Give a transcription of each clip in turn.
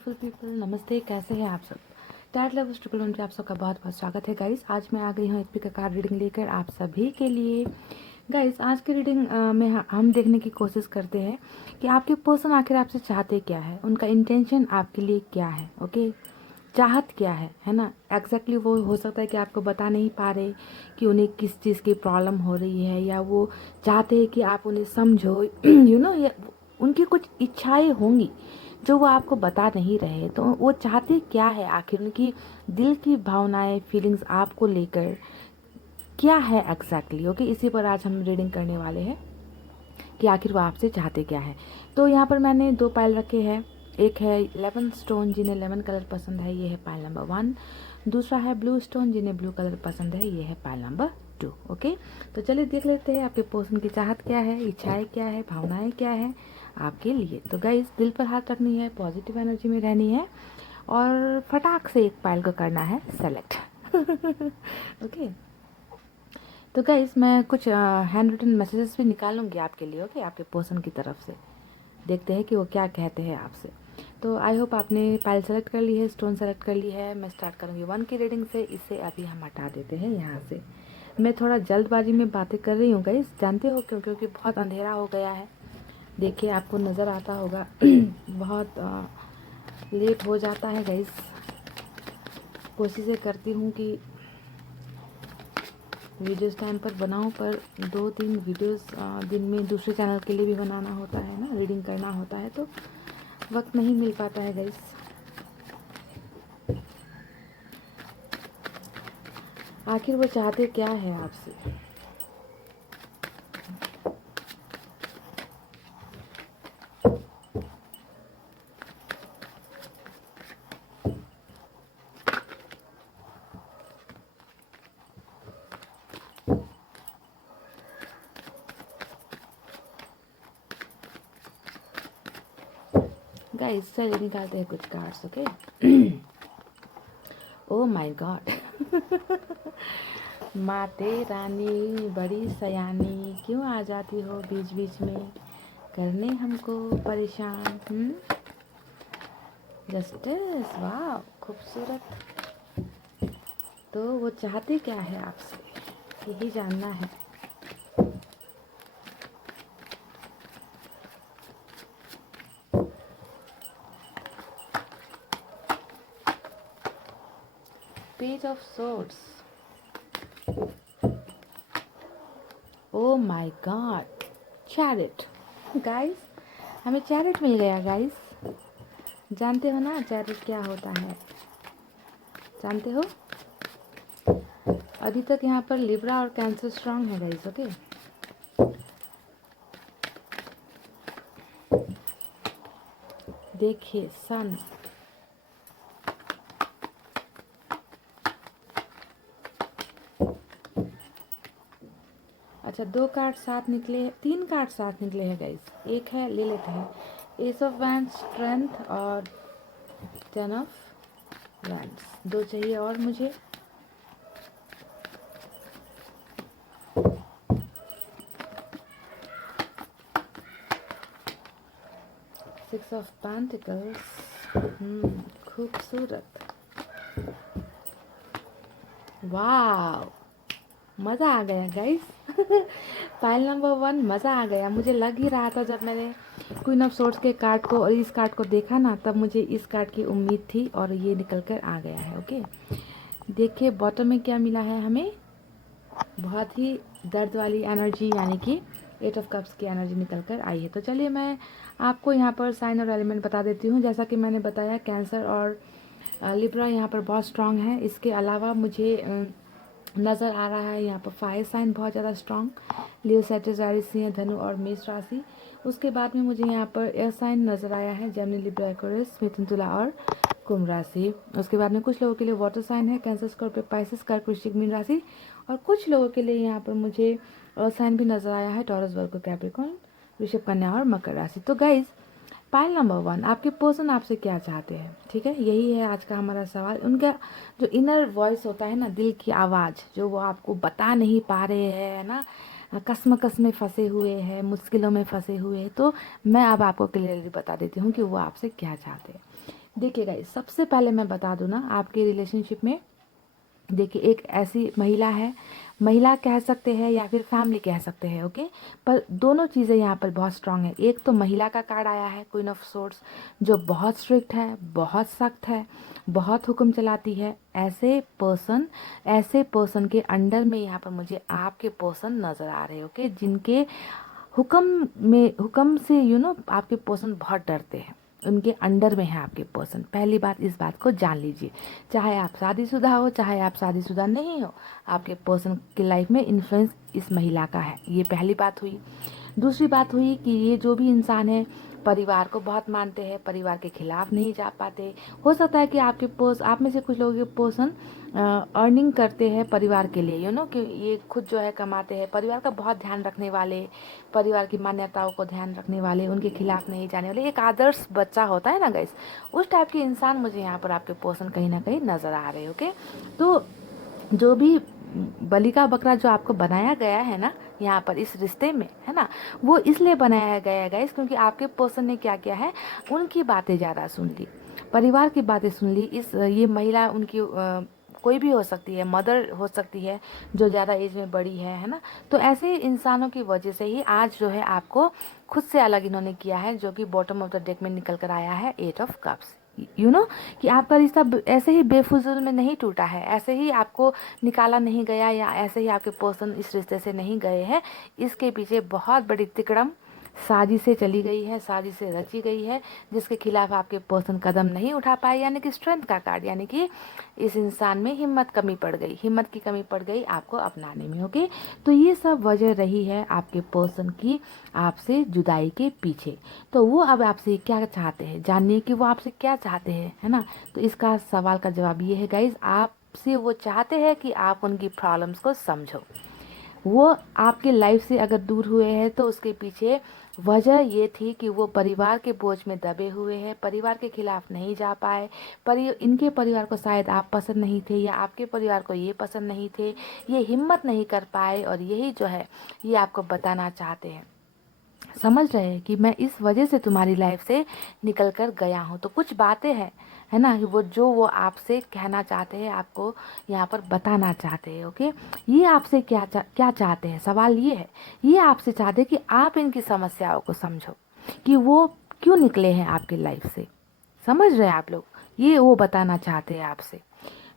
Beautiful people, नमस्ते। कैसे हैं आप सब? टैट लवर्स ट्रिपल वन पे आप सबका बहुत बहुत स्वागत है गाइस। आज मैं आ गई हूँ एक पिक कार्ड रीडिंग लेकर आप सभी के लिए। गाइस आज की रीडिंग में हम देखने की कोशिश करते हैं कि आपके पर्सन आखिर आपसे चाहते क्या है, उनका इंटेंशन आपके लिए क्या है। ओके, चाहत क्या है ना। एग्जैक्टली वो हो सकता है कि आपको बता नहीं पा रहे कि उन्हें किस चीज़ की प्रॉब्लम हो रही है, या वो चाहते हैं कि आप उन्हें समझो यू नो, या उनकी कुछ इच्छाएं होंगी जो वो आपको बता नहीं रहे। तो वो चाहते क्या है आखिर, उनकी दिल की भावनाएं, फीलिंग्स आपको लेकर क्या है एग्जैक्टली। ओके, इसी पर आज हम रीडिंग करने वाले हैं कि आखिर वो आपसे चाहते क्या है। तो यहाँ पर मैंने 2 पायल रखे हैं। एक है 11 स्टोन, जिन्हें लेमन कलर पसंद है, ये है पायल नंबर 1। दूसरा है ब्लू स्टोन, जिन्हें ब्लू कलर पसंद है, ये है पायल नंबर 2। ओके, तो चलिए देख लेते हैं आपके पर्सन की चाहत क्या है, इच्छाएं क्या है, भावनाएं क्या है आपके लिए। तो गाइस दिल पर हाथ रखनी है, पॉजिटिव एनर्जी में रहनी है और फटाक से एक पायल को करना है सेलेक्ट। ओके, तो गाइस मैं कुछ हैंड रिटन मैसेजेस भी निकालूंगी आपके लिए। ओके, आपके पर्सन की तरफ से देखते हैं कि वो क्या कहते हैं आपसे। तो आई होप आपने पायल सेलेक्ट कर ली है, स्टोन सेलेक्ट कर ली है। मैं स्टार्ट करूँगी 1 की रीडिंग से। इसे अभी हम हटा देते हैं यहाँ से। मैं थोड़ा जल्दबाजी में बातें कर रही हूँ गाइस, जानते हो क्यों? क्योंकि बहुत अंधेरा हो गया है। देखिए आपको नज़र आता होगा बहुत लेट हो जाता है गाइस। कोशिशें करती हूँ कि वीडियोस टाइम पर बनाऊँ, पर 2-3 वीडियोस दिन में दूसरे चैनल के लिए भी बनाना होता है ना, रीडिंग करना होता है, तो वक्त नहीं मिल पाता है गाइस। आखिर वो चाहते क्या है आपसे? गाइस चलिए निकालते हैं कुछ cards. Okay, oh my God. माते रानी बड़ी सयानी, क्यों आ जाती हो बीच बीच में करने हमको परेशान। जस्टिस, वाह खूबसूरत। तो वो चाहते क्या है आपसे, यही जानना है। Page of swords, oh my God, chariot. Guys हमें चैरिट मिल गया गाइस। जानते हो ना चैरिट क्या होता है? जानते हो? अभी तक यहाँ पर लिब्रा और कैंसर स्ट्रांग है गाइस। ओके, देखिए सन, अच्छा 2 कार्ड साथ निकले, 3 कार्ड साथ निकले हैं गाइस। एक है, ले लेते हैं, एस ऑफ वैंड्स, स्ट्रेंथ और 10 ऑफ वैंड्स। 2 चाहिए और मुझे। सिक्स ऑफ पेंटिकल्स, खूबसूरत, वाह मज़ा आ गया गाइस। फाइल नंबर 1, मज़ा आ गया। मुझे लग ही रहा था जब मैंने क्वीन ऑफ सोर्ड्स के कार्ड को और इस कार्ड को देखा ना, तब मुझे इस कार्ड की उम्मीद थी और ये निकल कर आ गया है। ओके, देखिए बॉटम में क्या मिला है हमें, बहुत ही दर्द वाली एनर्जी, यानी कि 8 ऑफ कप्स की एनर्जी निकल कर आई है। तो चलिए मैं आपको यहाँ पर साइन और एलिमेंट बता देती हूँ। जैसा कि मैंने बताया, कैंसर और लिब्रा यहाँ पर बहुत स्ट्रांग है। इसके अलावा मुझे नज़र आ रहा है यहाँ पर फायर साइन बहुत ज़्यादा स्ट्रांग, लियो, सैजिटेरियस, सिंह, धनु और मेष राशि। उसके बाद में मुझे यहाँ पर एयर साइन नज़र आया है, जेमिनी, लिब्रा, एक्वेरियस, मिथुन, तुला और कुंभ राशि। उसके बाद में कुछ लोगों के लिए वाटर साइन है, कैंसर, स्कॉर्पियो, पाइसेस, कर्क, वृश्चिक, मीन राशि। और कुछ लोगों के लिए यहाँ पर मुझे साइन भी नज़र आया है, टॉरस, वर्गो, कैप्रिकॉर्न, वृषभ, कन्या और मकर राशि। तो गाइज पाइल नंबर 1, आपके पर्सन आपसे क्या चाहते हैं? ठीक है, यही है आज का हमारा सवाल। उनका जो इनर वॉइस होता है ना, दिल की आवाज़, जो वो आपको बता नहीं पा रहे हैं, है ना, कसम में फंसे हुए हैं, मुश्किलों में फंसे हुए हैं। तो मैं अब आपको क्लियरली बता देती हूँ कि वो आपसे क्या चाहते हैं। देखिए गाइस, सबसे पहले मैं बता दूं ना, आपके रिलेशनशिप में देखिए एक ऐसी महिला है, महिला कह सकते हैं या फिर फैमिली कह सकते हैं, ओके। पर दोनों चीज़ें यहाँ पर बहुत स्ट्रांग है। एक तो महिला का कार्ड आया है, क्वीन ऑफ सोर्ड्स, जो बहुत स्ट्रिक्ट है, बहुत सख्त है, बहुत हुक्म चलाती है। ऐसे पर्सन के अंडर में यहाँ पर मुझे आपके पर्सन नज़र आ रहे हैं, ओके, जिनके हुक्म से आपके पर्सन बहुत डरते हैं, उनके अंडर में है आपके पर्सन। पहली बात, इस बात को जान लीजिए। चाहे आप शादीशुदा हो, चाहे आप शादीशुदा नहीं हो, आपके पर्सन की लाइफ में इन्फ्लुएंस इस महिला का है। ये पहली बात हुई। दूसरी बात हुई कि ये जो भी इंसान है, परिवार को बहुत मानते हैं, परिवार के खिलाफ नहीं जा पाते। हो सकता है कि आप में से कुछ लोगों के पर्सन अर्निंग करते हैं परिवार के लिए, कि ये खुद जो है कमाते हैं, परिवार का बहुत ध्यान रखने वाले, परिवार की मान्यताओं को ध्यान रखने वाले, उनके खिलाफ नहीं जाने वाले, एक आदर्श बच्चा होता है ना गाइस, उस टाइप के इंसान मुझे यहाँ पर आपके पर्सन कहीं ना कहीं नज़र आ रहे हैं, ओके। तो जो भी बलि का बकरा जो आपको बनाया गया है ना यहाँ पर इस रिश्ते में, है ना, वो इसलिए बनाया गया है गाइस, क्योंकि आपके पर्सन ने क्या किया है, उनकी बातें ज़्यादा सुन ली, परिवार की बातें सुन ली। ये महिला उनकी कोई भी हो सकती है, मदर हो सकती है जो ज़्यादा एज में बड़ी है ना। तो ऐसे इंसानों की वजह से ही आज जो है आपको खुद से अलग इन्होंने किया है, जो कि बॉटम ऑफ द डेक में निकल कर आया है, 8 ऑफ कप्स। कि आपका रिश्ता ऐसे ही बेफुजूल में नहीं टूटा है, ऐसे ही आपको निकाला नहीं गया, या ऐसे ही आपके पर्सन इस रिश्ते से नहीं गए हैं। इसके पीछे बहुत बड़ी तिकड़म साजिशें चली गई है, साजिशें रची गई है, जिसके खिलाफ आपके पर्सन कदम नहीं उठा पाए, यानी कि स्ट्रेंथ का कार्ड, यानी कि इस इंसान में हिम्मत की कमी पड़ गई आपको अपनाने में, ओके। तो ये सब वजह रही है आपके पर्सन की आपसे जुदाई के पीछे। तो वो अब आपसे क्या चाहते हैं, जानिए कि वो आपसे क्या चाहते हैं, है ना। तो इसका सवाल का जवाब ये है गाइज, आपसे वो चाहते हैं कि आप उनकी प्रॉब्लम्स को समझो। वो आपके लाइफ से अगर दूर हुए हैं तो उसके पीछे वजह ये थी कि वो परिवार के बोझ में दबे हुए हैं, परिवार के खिलाफ नहीं जा पाए। इनके परिवार को शायद आप पसंद नहीं थे, या आपके परिवार को ये पसंद नहीं थे, ये हिम्मत नहीं कर पाए, और यही जो है ये आपको बताना चाहते हैं। समझ रहे हैं कि मैं इस वजह से तुम्हारी लाइफ से निकल कर गया हूँ। तो कुछ बातें हैं, है ना, वो आपसे कहना चाहते हैं, आपको यहाँ पर बताना चाहते हैं, ओके। ये आपसे क्या चाहते हैं, सवाल ये है, ये आपसे चाहते हैं कि आप इनकी समस्याओं को समझो, कि वो क्यों निकले हैं आपकी लाइफ से। समझ रहे हैं आप लोग, ये वो बताना चाहते हैं आपसे।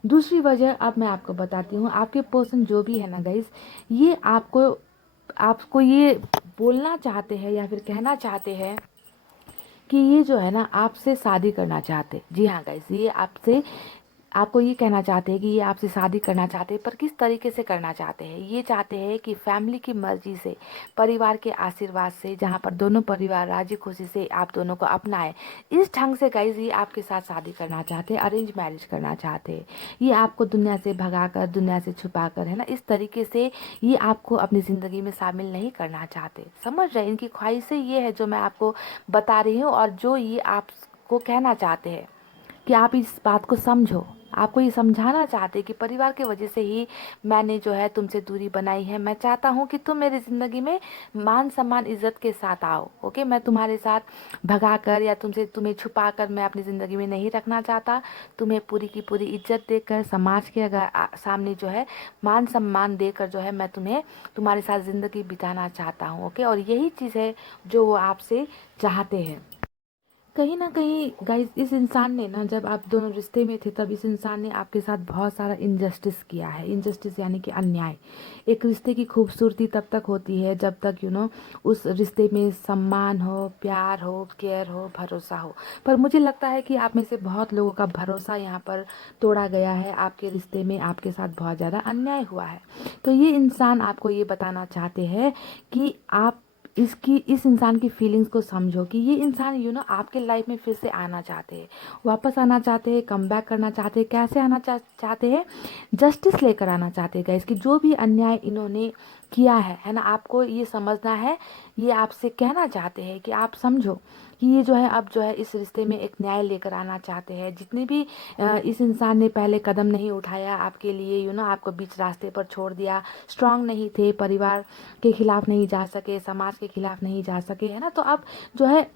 दूसरी वजह अब मैं आपको बताती हूँ। आपके पर्सन जो भी है ना गाइज, ये आपको ये बोलना चाहते हैं या फिर कहना चाहते हैं कि ये जो है ना आपसे शादी करना चाहते। जी हाँ गाइस, ये आपको ये कहना चाहते हैं कि ये आपसे शादी करना चाहते हैं, पर किस तरीके से करना चाहते हैं। ये चाहते हैं कि फैमिली की मर्जी से, परिवार के आशीर्वाद से, जहाँ पर दोनों परिवार राजी खुशी से आप दोनों को अपनाए, इस ढंग से गाइज ये आपके साथ शादी करना चाहते हैं, अरेंज मैरिज करना चाहते हैं। ये आपको दुनिया से भगा कर, दुनिया से छुपा कर, है ना, इस तरीके से ये आपको अपनी ज़िंदगी में शामिल नहीं करना चाहते। समझ रहे हैं, इनकी ख्वाहिशें ये है जो मैं आपको बता रही हूँ, और जो ये आपको कहना चाहते हैं कि आप इस बात को समझो। आपको ये समझाना चाहते हैं कि परिवार की वजह से ही मैंने जो है तुमसे दूरी बनाई है। मैं चाहता हूँ कि तुम मेरी ज़िंदगी में मान सम्मान इज्जत के साथ आओ, ओके। मैं तुम्हारे साथ भगा कर या तुम्हें छुपा कर मैं अपनी ज़िंदगी में नहीं रखना चाहता। तुम्हें पूरी की पूरी इज्जत देकर, समाज के सामने जो है मान सम्मान देकर जो है मैं तुम्हारे साथ ज़िंदगी बिताना चाहता हूँ, ओके। और यही चीज़ है जो वो आपसे चाहते हैं। कहीं ना कहीं गाइस, इस इंसान ने ना, जब आप दोनों रिश्ते में थे तब इस इंसान ने आपके साथ बहुत सारा इनजस्टिस किया है। इनजस्टिस यानी कि अन्याय। एक रिश्ते की खूबसूरती तब तक होती है जब तक उस रिश्ते में सम्मान हो, प्यार हो, केयर हो, भरोसा हो। पर मुझे लगता है कि आप में से बहुत लोगों का भरोसा यहाँ पर तोड़ा गया है। आपके रिश्ते में आपके साथ बहुत ज़्यादा अन्याय हुआ है। तो ये इंसान आपको ये बताना चाहते हैं कि आप इस इंसान की फीलिंग्स को समझो, कि ये इंसान आपके लाइफ में फिर से आना चाहते हैं, वापस आना चाहते हैं, कम बैक करना चाहते हैं। कैसे आना चाहते हैं, जस्टिस लेकर आना चाहते हैं गाइस, कि जो भी अन्याय इन्होंने किया है ना, आपको ये समझना है। ये आपसे कहना चाहते हैं कि आप समझो कि ये जो है अब जो है इस रिश्ते में एक न्याय लेकर आना चाहते हैं। जितने भी इस इंसान ने पहले कदम नहीं उठाया आपके लिए, आपको बीच रास्ते पर छोड़ दिया, स्ट्रांग नहीं थे, परिवार के खिलाफ नहीं जा सके, समाज के खिलाफ नहीं जा सके, है ना। तो अब जो है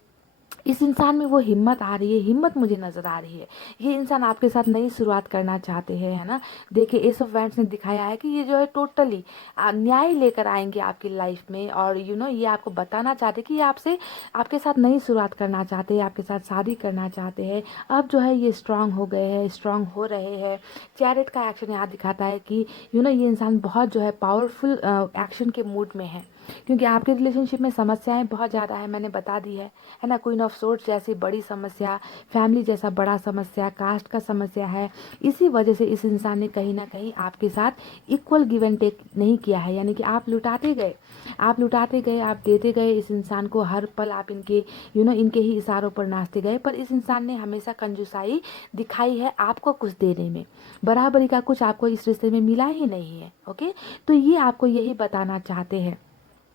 इस इंसान में वो हिम्मत आ रही है, हिम्मत मुझे नज़र आ रही है। ये इंसान आपके साथ नई शुरुआत करना चाहते हैं, है ना। देखिए एस ऑफ वैंड्स ने दिखाया है कि ये जो है टोटली न्याय लेकर आएंगे आपकी लाइफ में, और ये आपको बताना चाहते हैं कि ये आपके साथ नई शुरुआत करना चाहते हैं, आपके साथ शादी करना चाहते हैं। अब जो है ये स्ट्रांग हो गए हैं, स्ट्रांग हो रहे हैं। चैरिट का एक्शन यहाँ दिखाता है कि ये इंसान बहुत जो है पावरफुल एक्शन के मूड में है, क्योंकि आपके रिलेशनशिप में समस्याएं बहुत ज़्यादा है, मैंने बता दी है ना। क्वीन ऑफ सोर्ड्स जैसी बड़ी समस्या, फैमिली जैसा बड़ा समस्या, कास्ट का समस्या है। इसी वजह से इस इंसान ने कहीं ना कहीं आपके साथ इक्वल गिव एंड टेक नहीं किया है, यानी कि आप लुटाते गए, आप देते गए इस इंसान को। हर पल आप इनके ही इशारों पर नाचते गए, पर इस इंसान ने हमेशा कंजूसाई दिखाई है आपको कुछ देने में। बराबरी का कुछ आपको इस रिश्ते में मिला ही नहीं है। ओके, तो ये आपको यही बताना चाहते हैं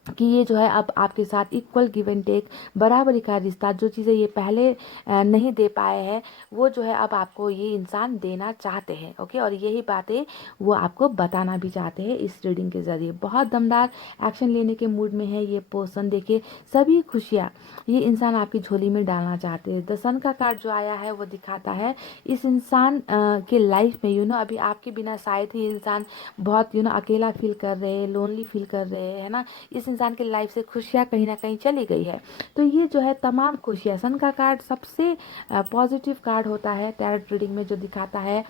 कि ये जो है अब आपके साथ इक्वल गिव एंड टेक, बराबरी का रिश्ता, जो चीज़ें ये पहले नहीं दे पाए हैं वो जो है अब आपको ये इंसान देना चाहते हैं। ओके, और यही बातें वो आपको बताना भी चाहते हैं इस रीडिंग के ज़रिए। बहुत दमदार एक्शन लेने के मूड में है ये पर्सन। देखिए सभी खुशियाँ ये इंसान आपकी झोली में डालना चाहते हैं। द सन का कार्ड जो आया है वो दिखाता है इस इंसान के लाइफ में अभी आपके बिना शायद ही इंसान बहुत अकेला फील कर रहे हैं, लोनली फील कर रहे हैं, है ना। इस इंसान की लाइफ से खुशियाँ कहीं ना कहीं चली गई है। तो ये जो है तमाम खुशियाँ, सन का कार्ड सबसे पॉजिटिव कार्ड होता है टैरोट रीडिंग में, जो दिखाता है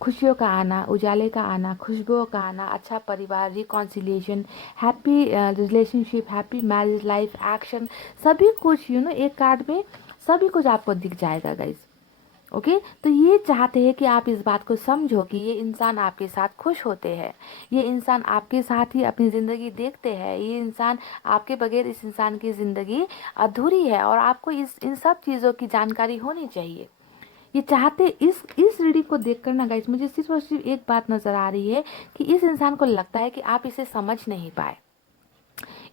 खुशियों का आना, उजाले का आना, खुशबुओं का आना, अच्छा परिवार, reconciliation, happy relationship, happy marriage life, action, सभी कुछ एक कार्ड में सभी कुछ आपको दिख जाएगा गाइज। ओके, तो ये चाहते हैं कि आप इस बात को समझो कि ये इंसान आपके साथ खुश होते हैं, ये इंसान आपके साथ ही अपनी ज़िंदगी देखते हैं, ये इंसान आपके बगैर इस इंसान की ज़िंदगी अधूरी है, और आपको इन सब चीज़ों की जानकारी होनी चाहिए। ये चाहते इस रीडिंग को देखकर ना गाइस, मुझे सिर्फ और सिर्फ एक बात नज़र आ रही है कि इस इंसान को लगता है कि आप इसे समझ नहीं पाए,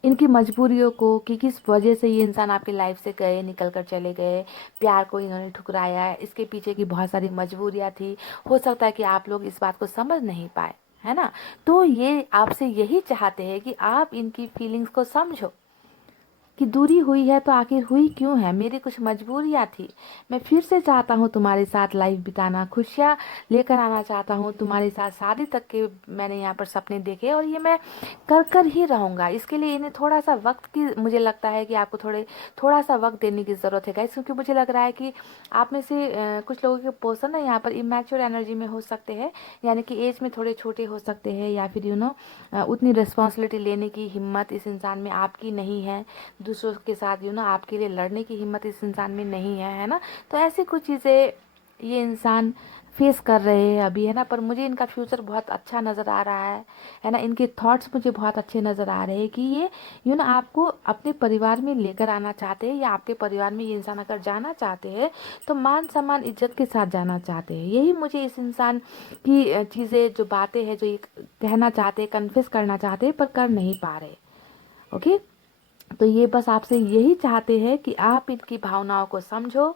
इनकी मजबूरियों को, कि किस वजह से ये इंसान आपकी लाइफ से गए, निकल कर चले गए, प्यार को इन्होंने ठुकराया है, इसके पीछे की बहुत सारी मजबूरियाँ थी। हो सकता है कि आप लोग इस बात को समझ नहीं पाए, है ना। तो ये आपसे यही चाहते हैं कि आप इनकी फीलिंग्स को समझो कि दूरी हुई है तो आखिर हुई क्यों है, मेरी कुछ मजबूरियाँ थी, मैं फिर से चाहता हूँ तुम्हारे साथ लाइफ बिताना, खुशियाँ लेकर आना चाहता हूँ तुम्हारे साथ, शादी तक के मैंने यहाँ पर सपने देखे और ये मैं कर ही रहूँगा। इसके लिए इन्हें थोड़ा सा वक्त की, मुझे लगता है कि आपको थोड़ा सा वक्त देने की ज़रूरत है गाइस, क्योंकि मुझे लग रहा है कि आप में से कुछ लोगों के पर्सन है यहाँ पर इमैच्योर एनर्जी में हो सकते हैं, यानी कि एज में थोड़े छोटे हो सकते हैं, या फिर उतनी रिस्पॉन्सिबिलिटी लेने की हिम्मत इस इंसान में आपकी नहीं है, दूसरों के साथ आपके लिए लड़ने की हिम्मत इस इंसान में नहीं है ना। तो ऐसी कुछ चीज़ें ये इंसान फेस कर रहे हैं अभी, है ना। पर मुझे इनका फ्यूचर बहुत अच्छा नज़र आ रहा है ना। इनके थॉट्स मुझे बहुत अच्छे नज़र आ रहे हैं कि ये आपको अपने परिवार में लेकर आना चाहते हैं, या आपके परिवार में ये इंसान अगर जाना चाहते हैं तो मान सम्मान इज्जत के साथ जाना चाहते हैं। यही मुझे इस इंसान की चीज़ें, जो बातें हैं, जो ये कहना चाहते हैं, कन्फेस करना चाहते हैं, पर कर नहीं पा रहे। ओके, तो ये बस आपसे यही चाहते हैं कि आप इनकी भावनाओं को समझो,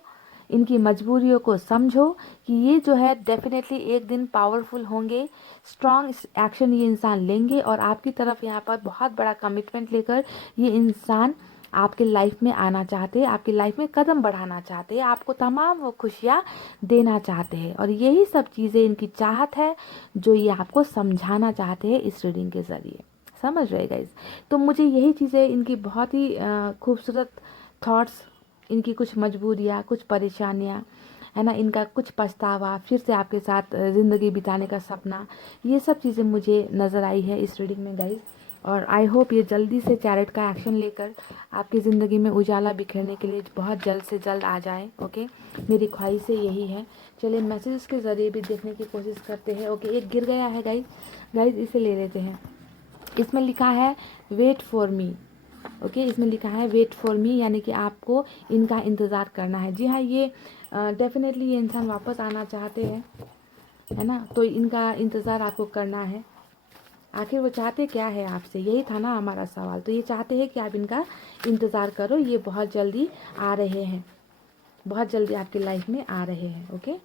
इनकी मजबूरियों को समझो, कि ये जो है डेफिनेटली एक दिन पावरफुल होंगे, स्ट्रॉन्ग एक्शन ये इंसान लेंगे, और आपकी तरफ यहाँ पर बहुत बड़ा कमिटमेंट लेकर ये इंसान आपके लाइफ में आना चाहते हैं, आपकी लाइफ में कदम बढ़ाना चाहते हैं, आपको तमाम वो खुशियाँ देना चाहते हैं, और यही सब चीज़ें इनकी चाहत है जो ये आपको समझाना चाहते हैं इस रीडिंग के ज़रिए। समझ रहे गाइस। तो मुझे यही चीज़ें, इनकी बहुत ही खूबसूरत थॉट्स, इनकी कुछ मजबूरियाँ, कुछ परेशानियाँ, है ना, इनका कुछ पछतावा, फिर से आपके साथ ज़िंदगी बिताने का सपना, ये सब चीज़ें मुझे नज़र आई है इस रीडिंग में गाइस। और आई होप ये जल्दी से चैरिट का एक्शन लेकर आपकी ज़िंदगी में उजाला बिखेरने के लिए बहुत जल्द से जल्द आ जाए। ओके, मेरी ख्वाहिश यही है। चलिए मैसेजेस के ज़रिए भी देखने की कोशिश करते हैं। ओके, एक गिर गया है गाइस, इसे ले लेते हैं। इसमें लिखा है वेट फॉर मी। ओके, इसमें लिखा है वेट फॉर मी, यानी कि आपको इनका इंतज़ार करना है। जी हाँ, ये डेफिनेटली ये इंसान वापस आना चाहते हैं, है ना। तो इनका इंतज़ार आपको करना है। आखिर वो चाहते क्या है आपसे, यही था ना हमारा सवाल। तो ये चाहते हैं कि आप इनका इंतज़ार करो, ये बहुत जल्दी आ रहे हैं, बहुत जल्दी आपकी लाइफ में आ रहे हैं। ओके,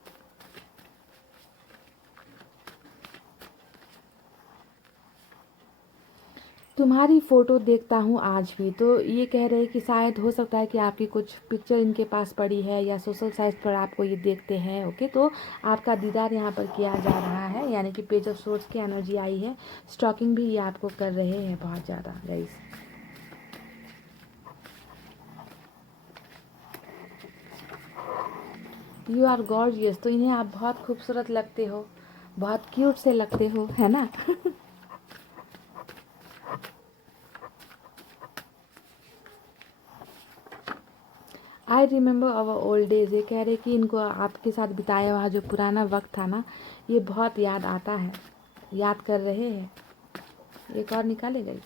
तुम्हारी फ़ोटो देखता हूँ आज भी। तो ये कह रहे हैं कि शायद हो सकता है कि आपकी कुछ पिक्चर इनके पास पड़ी है या सोशल साइट पर आपको ये देखते हैं। ओके, तो आपका दीदार यहाँ पर किया जा रहा है, यानी कि पेज ऑफ सोर्स की एनर्जी आई है। स्टॉकिंग भी ये आपको कर रहे हैं बहुत ज़्यादा गाइस। यू आर गॉर्जियस, तो इन्हें आप बहुत खूबसूरत लगते हो, बहुत क्यूट से लगते हो, है ना। I remember our old days, ये कह रहे कि इनको आपके साथ बिताया हुआ जो पुराना वक्त था ना, ये बहुत याद आता है, याद कर रहे हैं। एक और निकालेगा इस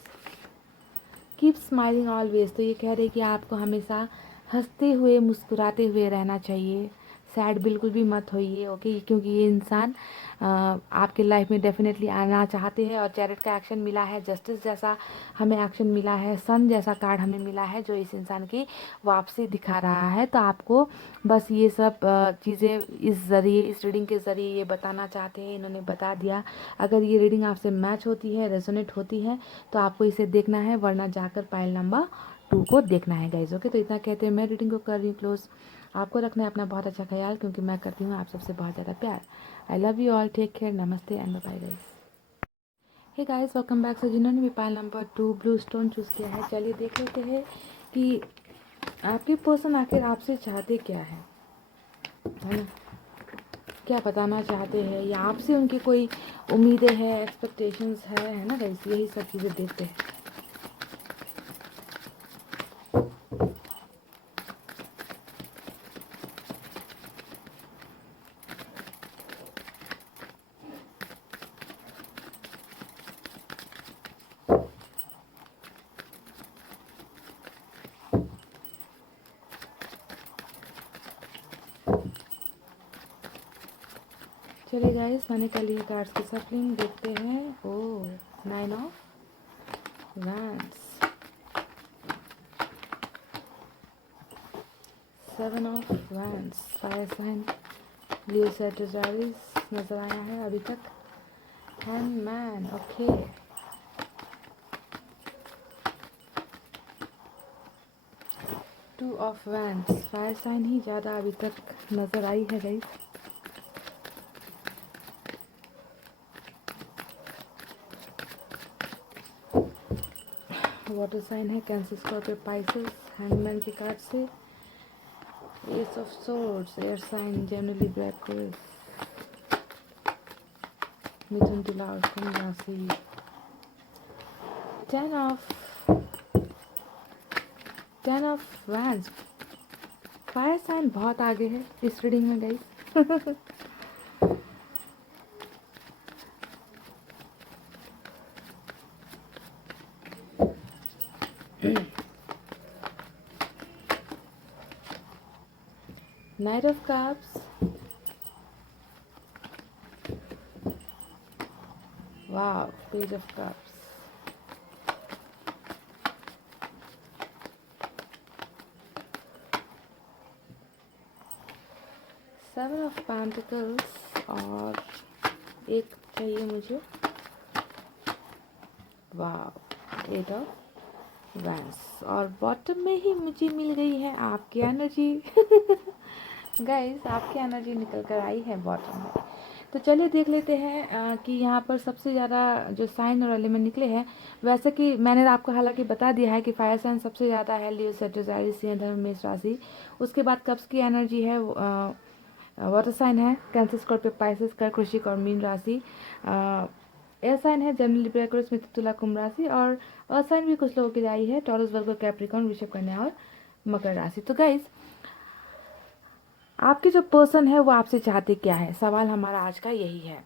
कीप स्माइलिंग ऑलवेज, तो ये कह रहे कि आपको हमेशा हंसते हुए मुस्कुराते हुए रहना चाहिए। सैड बिल्कुल भी मत होइए। ओके, क्योंकि ये इंसान आपके लाइफ में डेफिनेटली आना चाहते हैं। और चैरिट का एक्शन मिला है, जस्टिस जैसा हमें एक्शन मिला है, सन जैसा कार्ड हमें मिला है जो इस इंसान की वापसी दिखा रहा है। तो आपको बस ये सब चीज़ें इस ज़रिए, इस रीडिंग के ज़रिए ये बताना चाहते हैं, इन्होंने बता दिया। अगर ये रीडिंग आपसे मैच होती है, रेजोनेट होती है, तो आपको इसे देखना है, वरना जाकर पाइल नंबर 2 को देखना है गाइज। ओके, तो इतना कहते हैं मैं रीडिंग को कर रही हूँ क्लोज। आपको रखना है अपना बहुत अच्छा ख्याल, क्योंकि मैं करती हूँ आप सबसे बहुत ज़्यादा प्यार। I love you all, take care, नमस्ते and bye guys. Hey guys, welcome back. से जिन्होंने भी pile number 2 blue stone choose किया है, चलिए देख लेते हैं कि आपके पर्सन आखिर आपसे चाहते क्या है ना, क्या बताना चाहते हैं, या आपसे उनकी कोई उम्मीदें हैं, एक्सपेक्टेशंस है ना गाइस, यही सब चीज़ें देखते हैं। चलिए गाइस, मैंने कर लिए कार्ड्स की सफलिंग, देखते हैं। ओ 9 of wands, 7 of wands, fire sign Leo Sagittarius नजर आया है अभी तक। Hangman, okay, 2 of wands, fire sign ही ज़्यादा अभी तक नजर आई है गाइस। वाटर साइन है, कैंसर, स्कॉर्पियो, पाइसेस, हैंगमैन के कार्ड से। Ace of swords, air sign, generally ब्लैक क्रूज, मिथुन, तुला और कुंभ राशि। 10 ऑफ वैंड्स, फायर साइन बहुत आगे है इस रीडिंग में गाइस। नाइट ऑफ कप्स, वाह, page of cups, seven of pentacles, और एक चाहिए मुझे, वाह, 8 ऑफ वैंड्स, और बॉटम में ही मुझे मिल गई है आपकी एनर्जी। गाइस, आपकी एनर्जी निकल कर आई है बॉटम में। तो चलिए देख लेते हैं कि यहाँ पर सबसे ज़्यादा जो साइन और एलिमेंट निकले हैं। वैसे कि मैंने आपको हालांकि बता दिया है कि फायर साइन सबसे ज़्यादा है, लियो सैजिटेरियस, सिंह, धनु, मेष राशि। उसके बाद कब्ज की एनर्जी है, वाटर साइन है, कैंसर, स्कॉर्पियो, पाइसेस, कर्क, वृश्चिक और मीन राशि। एयर साइन है, जनरली ब्लैक क्रूज, मिथुन, तुला, कुंभ राशि। और अर्थ साइन भी कुछ लोगों की आई है, टॉरस, वर्गो, कैप्रिकॉर्न, वृषभ, कन्या और मकर राशि। तो गाइस, आपके जो पर्सन है वो आपसे चाहते क्या है, सवाल हमारा आज का यही है।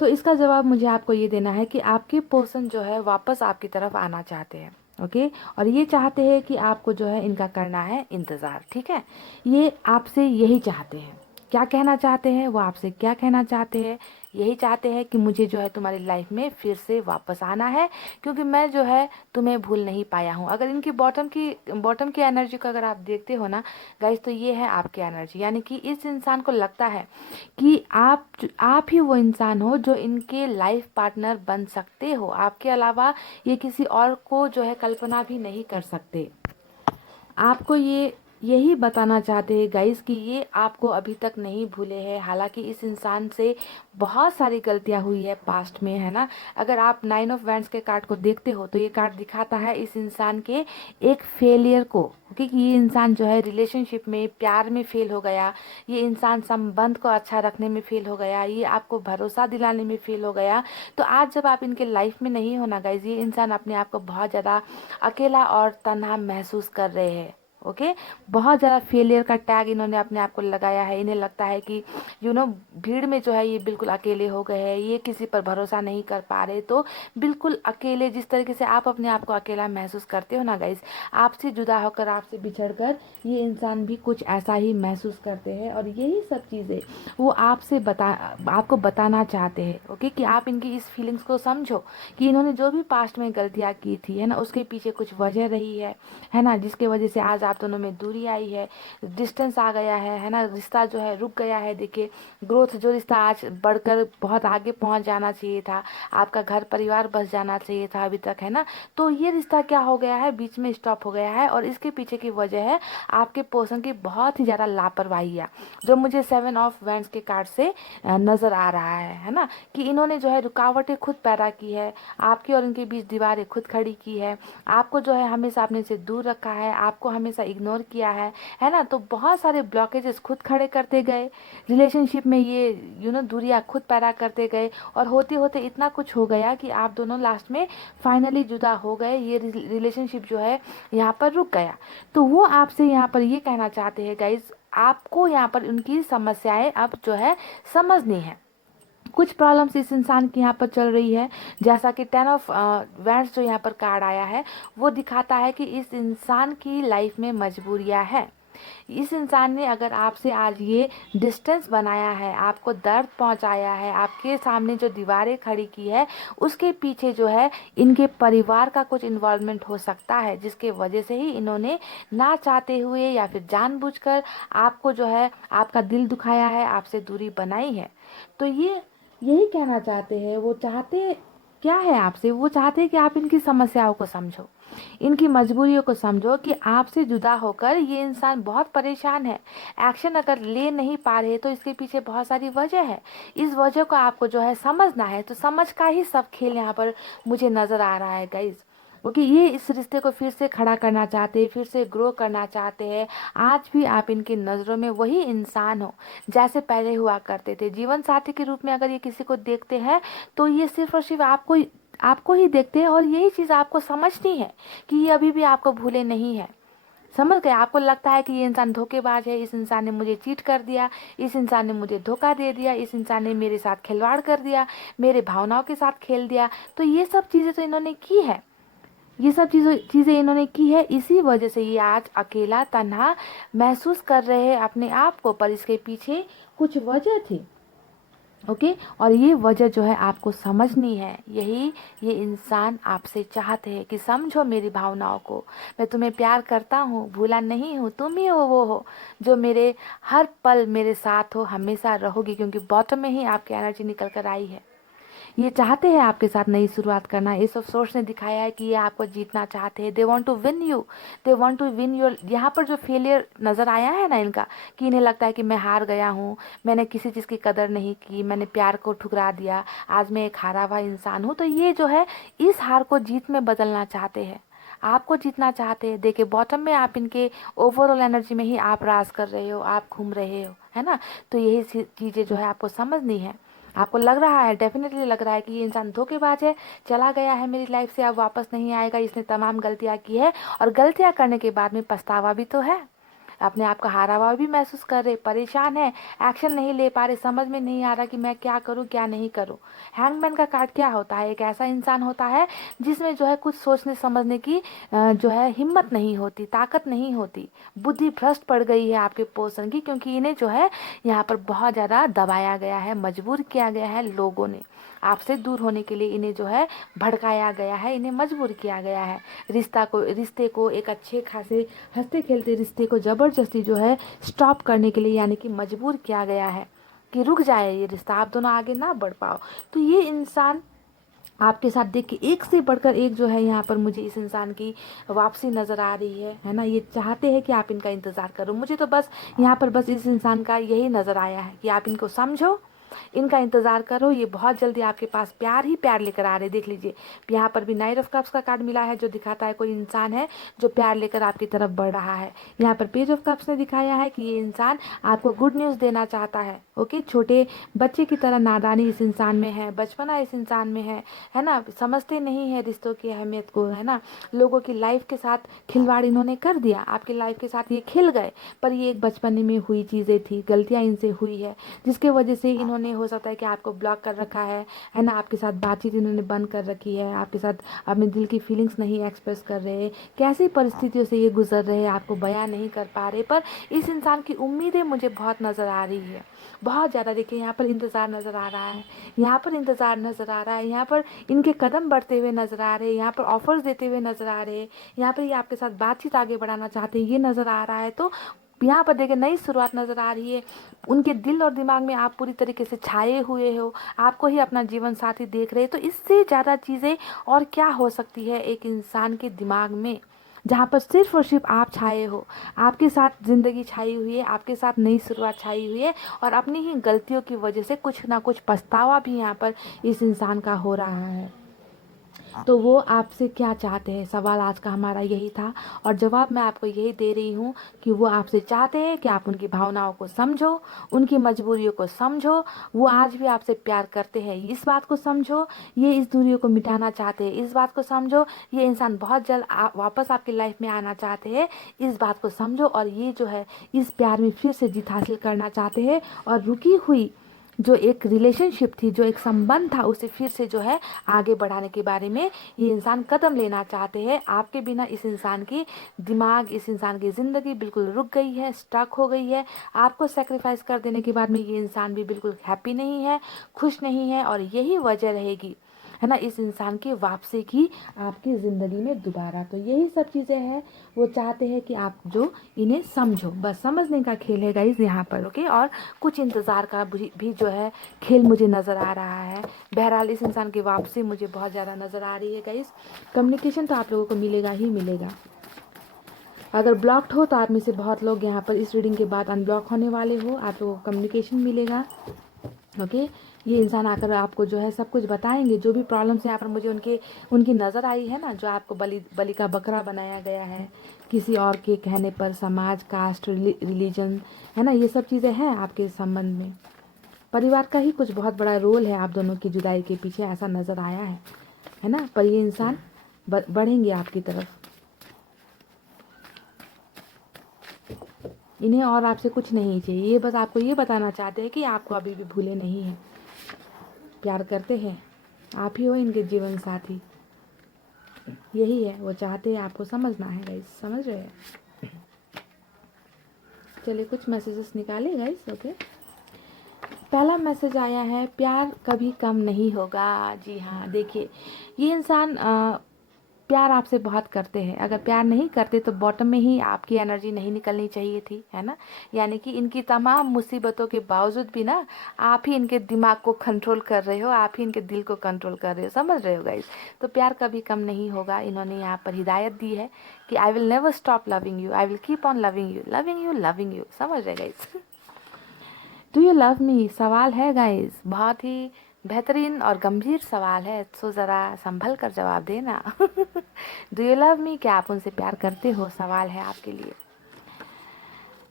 तो इसका जवाब मुझे आपको ये देना है कि आपके पर्सन जो है वापस आपकी तरफ आना चाहते हैं। ओके, और ये चाहते हैं कि आपको जो है इनका करना है इंतज़ार। ठीक है, ये आपसे यही चाहते हैं। क्या कहना चाहते हैं, वो आपसे क्या कहना चाहते हैं, यही चाहते हैं कि मुझे जो है तुम्हारी लाइफ में फिर से वापस आना है, क्योंकि मैं जो है तुम्हें भूल नहीं पाया हूँ। अगर इनकी बॉटम की एनर्जी को अगर आप देखते हो ना गाइस, तो ये है आपकी एनर्जी। यानी कि इस इंसान को लगता है कि आप ही वो इंसान हो जो इनके लाइफ पार्टनर बन सकते हो। आपके अलावा ये किसी और को जो है कल्पना भी नहीं कर सकते। आपको ये यही बताना चाहते हैं गाइस कि ये आपको अभी तक नहीं भूले हैं। हालांकि इस इंसान से बहुत सारी गलतियां हुई है पास्ट में, है ना। अगर आप 9 ऑफ वैंड्स के कार्ड को देखते हो तो ये कार्ड दिखाता है इस इंसान के एक फेलियर को, क्योंकि ये इंसान जो है रिलेशनशिप में, प्यार में फेल हो गया। ये इंसान संबंध को अच्छा रखने में फेल हो गया। ये आपको भरोसा दिलाने में फेल हो गया। तो आज जब आप इनके लाइफ में नहीं हो ना गाइज, ये इंसान अपने आप को बहुत ज़्यादा अकेला और तन्हा महसूस कर रहे हैं। ओके, बहुत ज़्यादा फेलियर का टैग इन्होंने अपने आप को लगाया है। इन्हें लगता है कि भीड़ में जो है ये बिल्कुल अकेले हो गए हैं, ये किसी पर भरोसा नहीं कर पा रहे। तो बिल्कुल अकेले, जिस तरीके से आप अपने आप को अकेला महसूस करते हो ना गाइस, आपसे जुदा होकर, आपसे बिछड़ कर ये इंसान भी कुछ ऐसा ही महसूस करते हैं। और यही सब चीज़ें वो आपको बताना चाहते हैं। ओके, कि आप इनकी इस फीलिंग्स को समझो कि इन्होंने जो भी पास्ट में गलतियाँ की थी, है ना, उसके पीछे कुछ वजह रही है ना, जिसके वजह से आज आप दोनों में दूरी आई है, डिस्टेंस आ गया है ना, रिश्ता जो है रुक गया है। देखिए, ग्रोथ जो रिश्ता आज बढ़कर बहुत आगे पहुंच जाना चाहिए था, आपका घर परिवार बस जाना चाहिए था अभी तक, है ना, तो ये रिश्ता क्या हो गया है, बीच में स्टॉप हो गया है। और इसके पीछे की वजह है आपके पर्सन की बहुत ही ज़्यादा लापरवाही है, जो मुझे 7 ऑफ वैंड्स के कार्ड से नज़र आ रहा है ना, कि इन्होंने जो है रुकावटें खुद पैदा की है, आपकी और इनके बीच दीवारें खुद खड़ी की है, आपको जो है हमेशा अपने से दूर रखा है, आपको हमेशा इग्नोर किया है ना। तो बहुत सारे ब्लॉकेजेस खुद खड़े करते गए रिलेशनशिप में, ये दूरियां खुद पैदा करते गए। और होते होते इतना कुछ हो गया कि आप दोनों लास्ट में फाइनली जुदा हो गए। ये रिलेशनशिप जो है यहाँ पर रुक गया। तो वो आपसे यहाँ पर ये कहना चाहते हैं गाइज, आपको यहाँ पर उनकी समस्याएं अब जो है समझनी है। कुछ प्रॉब्लम्स इस इंसान की यहाँ पर चल रही है, जैसा कि 10 ऑफ वैंड्स जो यहाँ पर कार्ड आया है वो दिखाता है कि इस इंसान की लाइफ में मजबूरियाँ है। इस इंसान ने अगर आपसे आज ये डिस्टेंस बनाया है, आपको दर्द पहुंचाया है, आपके सामने जो दीवारें खड़ी की है, उसके पीछे जो है इनके परिवार का कुछ इन्वॉल्वमेंट हो सकता है, जिसके वजह से ही इन्होंने ना चाहते हुए या फिर जानबूझकर आपको जो है आपका दिल दुखाया है, आपसे दूरी बनाई है। तो ये यही कहना चाहते हैं। वो चाहते क्या है आपसे, वो चाहते हैं कि आप इनकी समस्याओं को समझो, इनकी मजबूरियों को समझो, कि आपसे जुदा होकर ये इंसान बहुत परेशान है। एक्शन अगर ले नहीं पा रहे तो इसके पीछे बहुत सारी वजह है। इस वजह को आपको जो है समझना है। तो समझ का ही सब खेल यहाँ पर मुझे नज़र आ रहा है गाइज, क्योंकि ये इस रिश्ते को फिर से खड़ा करना चाहते हैं, फिर से ग्रो करना चाहते हैं। आज भी आप इनकी नज़रों में वही इंसान हो जैसे पहले हुआ करते थे। जीवन साथी के रूप में अगर ये किसी को देखते हैं तो ये सिर्फ और सिर्फ आपको ही देखते हैं। और यही चीज़ आपको समझनी है कि ये अभी भी आपको भूले नहीं है। समझ गए? आपको लगता है कि ये इंसान धोखेबाज है, इस इंसान ने मुझे चीट कर दिया, इस इंसान ने मुझे धोखा दे दिया, इस इंसान ने मेरे साथ खिलवाड़ कर दिया, मेरे भावनाओं के साथ खेल दिया। तो ये सब चीज़ें तो इन्होंने की है, ये सब चीज़ें इन्होंने की है। इसी वजह से ये आज अकेला तन्हा महसूस कर रहे हैं अपने आप को, पर इसके पीछे कुछ वजह थी। ओके, और ये वजह जो है आपको समझनी है। यही ये इंसान आपसे चाहते हैं कि समझो मेरी भावनाओं को, मैं तुम्हें प्यार करता हूँ, भूला नहीं हूँ, तुम ही हो वो हो जो मेरे हर पल मेरे साथ हो, हमेशा रहोगी। क्योंकि बॉटम में ही आपकी एनर्जी निकल कर आई है। ये चाहते हैं आपके साथ नई शुरुआत करना। इस ऑफ सोर्स ने दिखाया है कि ये आपको जीतना चाहते हैं। They want to win you, they want to win your. यहाँ पर जो फेलियर नज़र आया है ना इनका, कि इन्हें लगता है कि मैं हार गया हूँ, मैंने किसी चीज़ की कदर नहीं की, मैंने प्यार को ठुकरा दिया, आज मैं एक हारा हुआ इंसान हूँ। तो ये जो है इस हार को जीत में बदलना चाहते हैं, आपको जीतना चाहते हैं। देखिए, बॉटम में आप इनके ओवरऑल एनर्जी में ही आप राज कर रहे हो, आप घूम रहे हो, है ना। तो यही चीज़ें जो है आपको समझनी है। आपको लग रहा है, डेफिनेटली लग रहा है कि ये इंसान धोखेबाज है, चला गया है मेरी लाइफ से, अब वापस नहीं आएगा, इसने तमाम गलतियाँ की है और गलतियाँ करने के बाद में पछतावा भी तो है। अपने आप का हारा हुआ भी महसूस कर रहे, परेशान है, एक्शन नहीं ले पा रहे, समझ में नहीं आ रहा कि मैं क्या करूँ क्या नहीं करूँ। हैंगमैन का कार्ड क्या होता है? एक ऐसा इंसान होता है जिसमें जो है कुछ सोचने समझने की जो है हिम्मत नहीं होती, ताकत नहीं होती, बुद्धि भ्रष्ट पड़ गई है आपके पोषण की, क्योंकि इन्हें जो है यहाँ पर बहुत ज़्यादा दबाया गया है, मजबूर किया गया है लोगों ने। आपसे दूर होने के लिए इन्हें जो है भड़काया गया है, इन्हें मजबूर किया गया है। रिश्ते को एक अच्छे खासे हंसते खेलते रिश्ते को ज़बरदस्ती जो है स्टॉप करने के लिए यानी कि मजबूर किया गया है कि रुक जाए ये रिश्ता, आप दोनों आगे ना बढ़ पाओ। तो ये इंसान आपके साथ देख के एक से बढ़कर एक जो है यहाँ पर मुझे इस इंसान की वापसी नज़र आ रही है ना। ये चाहते हैं कि आप इनका इंतज़ार करो। मुझे तो बस यहाँ पर बस इस इंसान का यही नज़र आया है कि आप इनको समझो, इनका इंतज़ार करो, ये बहुत जल्दी आपके पास प्यार ही प्यार लेकर आ रहे। देख लीजिए यहाँ पर भी नाइट ऑफ कप्स का कार्ड मिला है जो दिखाता है कोई इंसान है जो प्यार लेकर आपकी तरफ बढ़ रहा है। यहाँ पर पेज ऑफ कप्स ने दिखाया है कि ये इंसान आपको गुड न्यूज़ देना चाहता है। ओके, छोटे बच्चे की तरह नादानी इस इंसान में है, बचपना इस इंसान में है ना, समझते नहीं है रिश्तों की अहमियत को, है ना। लोगों की लाइफ के साथ खिलवाड़ इन्होंने कर दिया, आपकी लाइफ के साथ ये खिल गए, पर ये एक बचपन में हुई चीज़ें थी, गलतियाँ इनसे हुई है जिसके वजह से इन्होंने हो सकता है कि आपको ब्लॉक कर रखा है ना। आपके साथ बातचीत इन्होंने बंद कर रखी है, आपके साथ अपने दिल की फीलिंग्स नहीं एक्सप्रेस कर रहे, कैसी परिस्थितियों से ये गुजर रहे हैं आपको बयां नहीं कर पा रहे। पर इस इंसान की उम्मीदें मुझे बहुत नज़र आ रही है, बहुत ज़्यादा। देखिए यहाँ पर इंतज़ार नज़र आ रहा है, यहाँ पर इंतज़ार नज़र आ रहा है, यहाँ पर इनके कदम बढ़ते हुए नज़र आ रहे हैं, यहाँ पर ऑफर्स देते हुए नज़र आ रहे हैं, यहाँ पर ये आपके साथ बातचीत आगे बढ़ाना चाहते हैं, ये नज़र आ रहा है। तो यहाँ पर देखिए नई शुरुआत नज़र आ रही है। उनके दिल और दिमाग में आप पूरी तरीके से छाए हुए हो, आपको ही अपना जीवन साथी देख रहे हैं। तो इससे ज़्यादा चीज़ें और क्या हो सकती है एक इंसान के दिमाग में, जहाँ पर सिर्फ और सिर्फ आप छाए हो, आपके साथ ज़िंदगी छाई हुई है, आपके साथ नई शुरुआत छाई हुई है, और अपनी ही गलतियों की वजह से कुछ ना कुछ पछतावा भी यहाँ पर इस इंसान का हो रहा है। तो वो आपसे क्या चाहते हैं, सवाल आज का हमारा यही था, और जवाब मैं आपको यही दे रही हूँ कि वो आपसे चाहते हैं कि आप उनकी भावनाओं को समझो, उनकी मजबूरियों को समझो। वो आज भी आपसे प्यार करते हैं, इस बात को समझो। ये इस दूरियों को मिटाना चाहते हैं, इस बात को समझो। ये इंसान बहुत जल्द वापस आपकी लाइफ में आना चाहते हैं, इस बात को समझो। और ये जो है इस प्यार में फिर से जीत हासिल करना चाहते हैं, और रुकी हुई जो एक रिलेशनशिप थी, जो एक संबंध था, उसे फिर से जो है आगे बढ़ाने के बारे में ये इंसान कदम लेना चाहते हैं। आपके बिना इस इंसान की दिमाग, इस इंसान की ज़िंदगी बिल्कुल रुक गई है, स्टक हो गई है। आपको सेक्रीफाइस कर देने के बाद में ये इंसान भी बिल्कुल हैप्पी नहीं है, खुश नहीं है, और यही वजह रहेगी, है ना, इस इंसान की वापसी की आपकी ज़िंदगी में दोबारा। तो यही सब चीज़ें हैं, वो चाहते हैं कि आप जो इन्हें समझो, बस समझने का खेल है गाइज यहाँ पर। ओके, और कुछ इंतज़ार का भी जो है खेल मुझे नज़र आ रहा है। बहरहाल इस इंसान की वापसी मुझे बहुत ज़्यादा नज़र आ रही है गाइज। कम्युनिकेशन तो आप लोगों को मिलेगा ही मिलेगा। अगर ब्लॉक्ड हो तो आप में से बहुत लोग यहाँ पर इस रीडिंग के बाद अनब्लॉक होने वाले हो, आप लोगों को कम्युनिकेशन मिलेगा। ओके, ये इंसान आकर आपको जो है सब कुछ बताएंगे, जो भी प्रॉब्लम्स यहाँ पर मुझे उनकी नज़र आई है ना, जो आपको बलि का बकरा बनाया गया है किसी और के कहने पर, समाज, कास्ट, रिलीजन, है ना, ये सब चीज़ें हैं आपके संबंध में। परिवार का ही कुछ बहुत बड़ा रोल है आप दोनों की जुदाई के पीछे, ऐसा नज़र आया है ना। पर ये इंसान बढ़ेंगे आपकी तरफ। इन्हें और आपसे कुछ नहीं चाहिए, ये बस आपको ये बताना चाहते हैं कि आपको अभी भी भूले नहीं हैं, प्यार करते हैं, आप ही हो इनके जीवन साथी। यही है, वो चाहते हैं, आपको समझना है गाइस, समझ रहे हैं। चलिए कुछ मैसेजेस निकाले गाइस। ओके, पहला मैसेज आया है, प्यार कभी कम नहीं होगा। जी हाँ, देखिए ये इंसान प्यार आपसे बहुत करते हैं। अगर प्यार नहीं करते तो बॉटम में ही आपकी एनर्जी नहीं निकलनी चाहिए थी, है ना। यानी कि इनकी तमाम मुसीबतों के बावजूद भी ना आप ही इनके दिमाग को कंट्रोल कर रहे हो, आप ही इनके दिल को कंट्रोल कर रहे हो, समझ रहे हो गाइस। तो प्यार कभी कम नहीं होगा। इन्होंने यहाँ पर हिदायत दी है कि I will never stop loving you, I will keep on loving you, loving you, loving you, समझ रहे guys. Do you love me सवाल है गाइस, बहुत ही बेहतरीन और गंभीर सवाल है, तो ज़रा संभल कर जवाब देना। डू यू लव मी, क्या आप उनसे प्यार करते हो, सवाल है आपके लिए।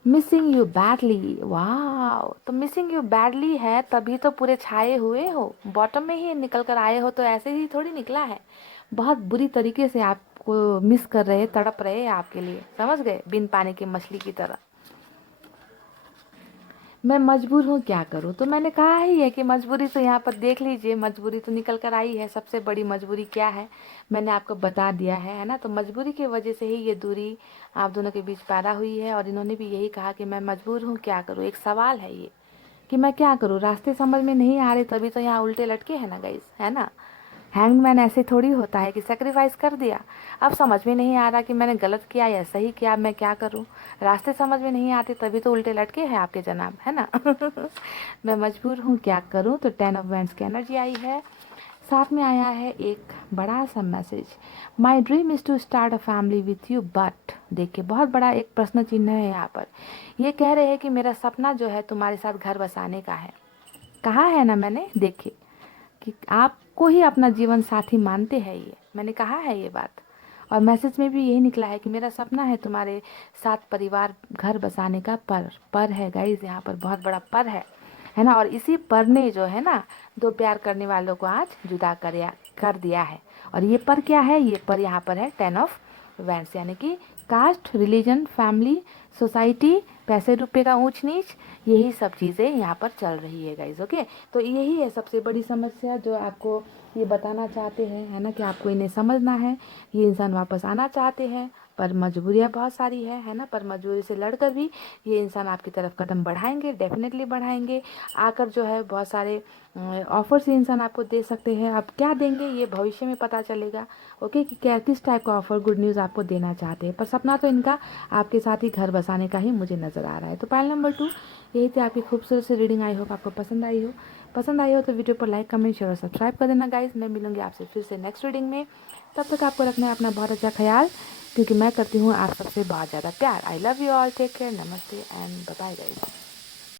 मिसिंग यू बैडली, वाह, तो मिसिंग यू बैडली है तभी तो पूरे छाए हुए हो, बॉटम में ही निकल कर आए हो, तो ऐसे ही थोड़ी निकला है। बहुत बुरी तरीके से आपको मिस कर रहे, तड़प रहे आपके लिए, समझ गए, बिन पानी की मछली की तरह। मैं मजबूर हूँ क्या करूँ। तो मैंने कहा ही है कि मजबूरी तो यहाँ पर देख लीजिए, मजबूरी तो निकल कर आई है। सबसे बड़ी मजबूरी क्या है मैंने आपको बता दिया है ना। तो मजबूरी की वजह से ही ये दूरी आप दोनों के बीच पैदा हुई है, और इन्होंने भी यही कहा कि मैं मजबूर हूँ क्या करूँ। एक सवाल है ये कि मैं क्या करूँ, रास्ते समझ में नहीं आ रहे, तभी तो यहाँ उल्टे लटके हैं ना गाइस, है ना। हैंगमैन ऐसे थोड़ी होता है कि सेक्रीफाइस कर दिया, अब समझ में नहीं आ रहा कि मैंने गलत किया या सही किया, मैं क्या करूं। रास्ते समझ में नहीं आते तभी तो उल्टे लटके हैं आपके जनाब, है ना। मैं मजबूर हूँ क्या करूं। तो 10 ऑफ वैंड्स की एनर्जी आई है, साथ में आया है एक बड़ा सा message, my dream is to start a family with you but. देखिए बहुत बड़ा एक प्रश्न चिन्ह है यहाँ पर। ये कह रहे हैं कि मेरा सपना जो है तुम्हारे साथ घर बसाने का है। कहा है ना मैंने, देखिए कि आपको ही अपना जीवन साथी मानते हैं, ये मैंने कहा है ये बात। और मैसेज में भी यही निकला है कि मेरा सपना है तुम्हारे साथ परिवार घर बसाने का। पर है गाइज, यहाँ पर बहुत बड़ा पर है ना। और इसी पर ने जो है ना दो प्यार करने वालों को आज जुदा कर दिया है। और ये पर क्या है, ये पर यहाँ पर है 10 ऑफ वैंड्स, यानी कि कास्ट, रिलीजन, फैमिली, सोसाइटी, पैसे रुपए का ऊंच नीच, यही सब चीज़ें यहाँ पर चल रही है गाइज। ओके, तो यही है सबसे बड़ी समस्या जो आपको ये बताना चाहते हैं, है ना, कि आपको इन्हें समझना है। ये इंसान वापस आना चाहते हैं पर मजबूरियाँ बहुत सारी है ना। पर मजबूरी से लड़कर भी ये इंसान आपकी तरफ कदम बढ़ाएंगे, डेफिनेटली बढ़ाएंगे। आकर जो है बहुत सारे ऑफर्स ये इंसान आपको दे सकते हैं। अब क्या देंगे ये भविष्य में पता चलेगा। ओके, कि क्या किस टाइप का ऑफर, गुड न्यूज़ आपको देना चाहते हैं। पर सपना तो इनका आपके साथ ही घर बसाने का ही मुझे नज़र आ रहा है। तो पाइल नंबर 2, यही थी आपकी खूबसूरत सी रीडिंग। आई होप आपको पसंद आई हो तो वीडियो पर लाइक, कमेंट, शेयर और सब्सक्राइब कर देना गाइज। मैं मिलूंगी आपसे फिर से नेक्स्ट रीडिंग में। तब तक आपको रखना है अपना बहुत अच्छा ख्याल, क्योंकि मैं करती हूँ आप सबसे बहुत ज़्यादा प्यार। I love you all, take care, नमस्ते एंड बाय बाय गाइज।